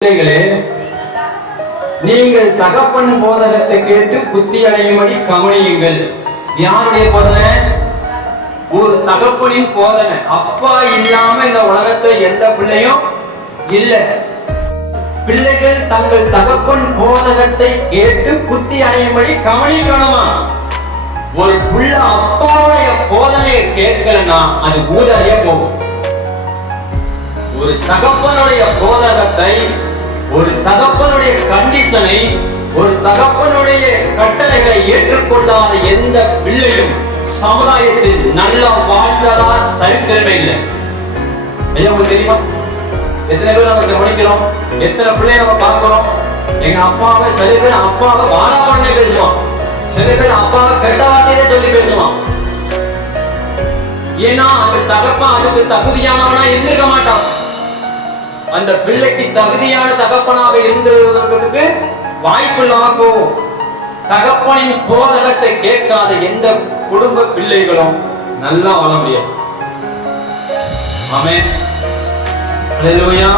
பிள்ளைகளே நீங்கள் தகப்பன் போதகத்தை கேட்டு புத்தி அடையும்படி கவனியுங்கள். யாருடைய போதனை ஒரு தகப்பனின் போதனை அப்பா இல்லாம இந்த உலகத்தை எந்த பிள்ளையும் இல்ல. பிள்ளைகள் தங்கள் தகப்பன் போதகத்தை கேட்டு புத்தி அடையும்படி கவனிக்கணுமா? ஒரு புள்ள அப்பாவுடைய போதனையை கேட்கலன்னா அது ஊதறிய போகும். ஒரு தகப்பனுடைய போதகத்தை ஒரு தகப்பனுடைய கண்டிஷனை ஒரு தகப்பனுடைய கட்டளைகளை ஏற்றுக்கொள்ளாத எந்த பிள்ளையும் சமுதாயத்தில் நல்லா வாழ்ந்ததா சரித்திரமே இல்லை. ஐயா உங்களுக்கு தெரியுமா? எத்தனை பேர் நம்ம கவனிக்கிறோம் எத்தனை பிள்ளைய நம்ம பார்க்கிறோம்? எங்க அப்பாவை சில பேர் அப்பாவை வாழாமலே பேசுவான். சில பேர் அப்பாவை கெட்ட வார்த்தையிலே சொல்லி பேசுவான். ஏன்னா அந்த தகப்பா அதுக்கு தகுதியானவனா இருந்திருக்க மாட்டான். அந்த பிள்ளைக்கு தகுதியான தகப்பனாக இருந்திருக்கிறதுக்கு வாய்ப்பு இல்லாம தகப்பனின் போதகத்தை கேட்காத எந்த குடும்ப பிள்ளைகளும் நல்லா வாழ முடியாது. ஆமே அல்லேலூயா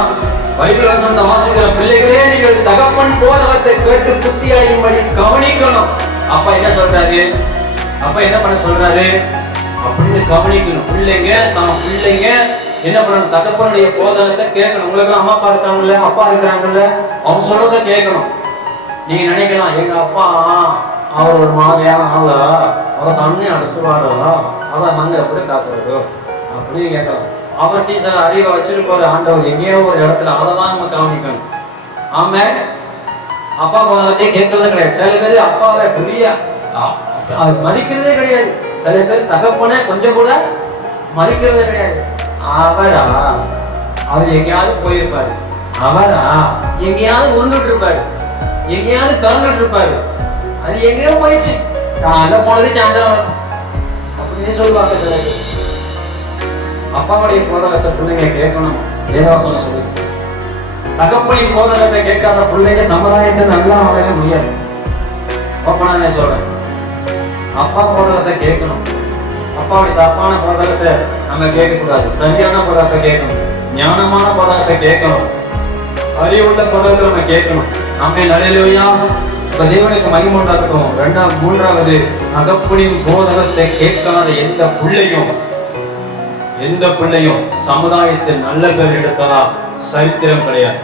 பைபிள் வாசிக்கிற பிள்ளைகளே நீங்கள் தகப்பன் போதகத்தை கேட்டு புத்தி அடையும்படி கவனிக்கணும். அப்பா என்ன சொல்றாரு? அப்பா என்ன பண்ண சொல்றாரு? அப்படின்னு கவனிக்கணும். பிள்ளைங்க தான் பிள்ளைங்க என்ன பண்ணணும்? தகப்பனுடைய போதகத்தை கேட்கணும். உங்களுக்கு அம்மா அப்பா இருக்காங்கல்ல? அப்பா இருக்கிறாங்கல்ல? அவங்க சொல்றத கேட்கணும். நீங்க நினைக்கலாம் எங்க அப்பா அவர் ஒரு மாதிரியான ஆளா? அவர் தண்ணி அடிச்சுவாரா? அதான் நாங்க எப்படி காக்குறது? அப்படின்னு கேட்கலாம். அவர்கிட்ட சில அறிவை வச்சிருப்பாரு ஆண்டவர் எங்கேயோ ஒரு இடத்துல அதை தான் நம்ம கவனிக்கணும். ஆமா அப்பா போதகத்தையே கேட்கறது கிடையாது. சில பேர் அப்பாவை பெரிய அது மதிக்கிறதே கிடையாது. சில பேர் தகப்பனே கொஞ்சம் கூட மதிக்கிறதே கிடையாது. அவரா? அவர் எங்கேயாவது போயிருப்பாரு. அவரா? எங்கேயாவது உருண்டுட்டு இருப்பாரு எங்கேயாவது கலந்துட்டு இருப்பாரு அது எங்கேயோ போயிடுச்சு. காலைல போனது சாயந்தரம் அப்படின்னு சொல்லுவாங்க சில அப்பாவுடைய போதகத்தை பிள்ளைங்க கேட்கணும். வேதவாசனம் சொல்லி தகப்பனின் போதகத்தை கேட்காத பிள்ளைங்க சமுதாயத்தை நல்லா அமைய முடியாது. அப்ப நான் சொல்றேன்? அப்பா போதகத்தை கேட்கணும். அப்பாவுடைய தப்பான போதகத்தை நம்ம கேட்கக்கூடாது. சரியான போதகத்தை கேட்கணும். ஞானமான போதகத்தை கேட்கணும். அறிவுள்ள போதகத்தை நம்ம கேட்கணும். நம்ம நடையிலையா இப்ப தேவனுக்கு மகிமை இருக்கும் ரெண்டாவது மூன்றாவது தகப்பனின் போதகத்தை கேட்காத எந்த பிள்ளையும் எந்த பிள்ளையும் சமுதாயத்தில் நல்ல பேர் எடுத்ததா சரித்திரம் கிடையாது.